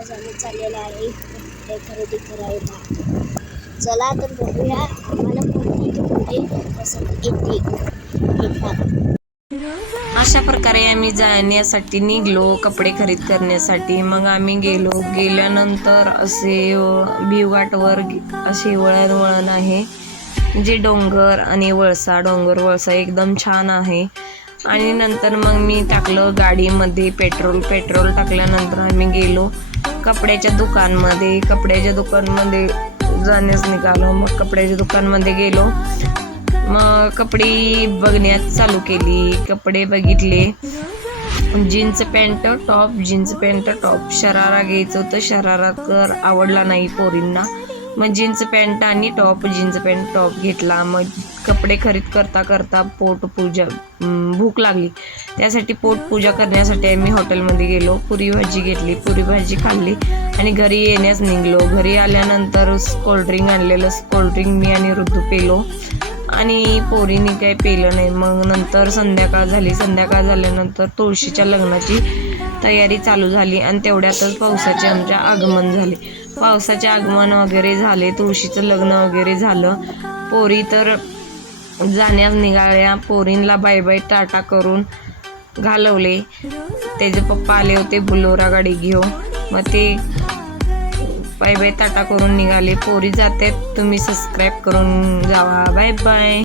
आज आम्ही चाललेलो आहे. ते खरेदी करायला? चला तर बघूया. आम्हाला कोणती कपडे पसंत येते? येतात. अशा प्रकारे आम्ही जाण्यासाठी निघलो कपडे खरेदी करण्यासाठी. मग आम्ही गेलो. गेल्यानंतर असे भिवाटवर असे वळण वळण आहे जे डोंगर आणि वळसा डोंगर वळसा एकदम छान आहे. आणि नंतर मग मी टाकलं गाडीमध्ये पेट्रोल. पेट्रोल टाकल्यानंतर आम्ही गेलो. कपड्याच्या दुकानमध्ये कपड्याच्या दुकानमध्ये जाण्यास निघालो. मग कपड्याच्या दुकानमध्ये गेलो. मग कपडे बघण्यात चालू केली. कपडे बघितले. Jeans pant top jeans pant top. Sharara घ्यायचं होतं. शरारा तर आवडला नाही पोरींना. मग जीन्स पॅन्ट आणि टॉप जीन्स पॅन्ट टॉप घेतला. मग कपडे खरेदी करता करता पोट पूजा भूक लागली. त्यासाठी पोट पूजा करण्यासाठी आम्ही हॉटेलमध्ये गेलो. पुरी भाजी घेतली पुरी भाजी खाल्ली आणि घरी येण्यास निघलो. घरी आल्यानंतर कोल्ड्रिंक आणलेलं कोल्ड्रिंक मी आणि ऋतू पेलो. आणि पोरीने काही पेलं नाही. मग नंतर संध्याकाळ झाली. संध्याकाळ झाल्यानंतर तुळशीच्या लग्नाची तयारी चालू झाली आणि तेवढ्यातच पावसाचे आमच्या आगमन झाले. पावसाचे आगमन वगैरे झाले तुळशीचं लग्न वगैरे झालं. पोरी तर जाण्यास निघाल्या पोरींला बाय बाय टाटा करून घालवले. त्याचे पप्पा आले होते बुलोरा गाडी घेऊन. मग ते बाय बाय टाटा करून निघाले. पोरी जाते तुम्ही सबस्क्राईब करून जावा. Bye bye.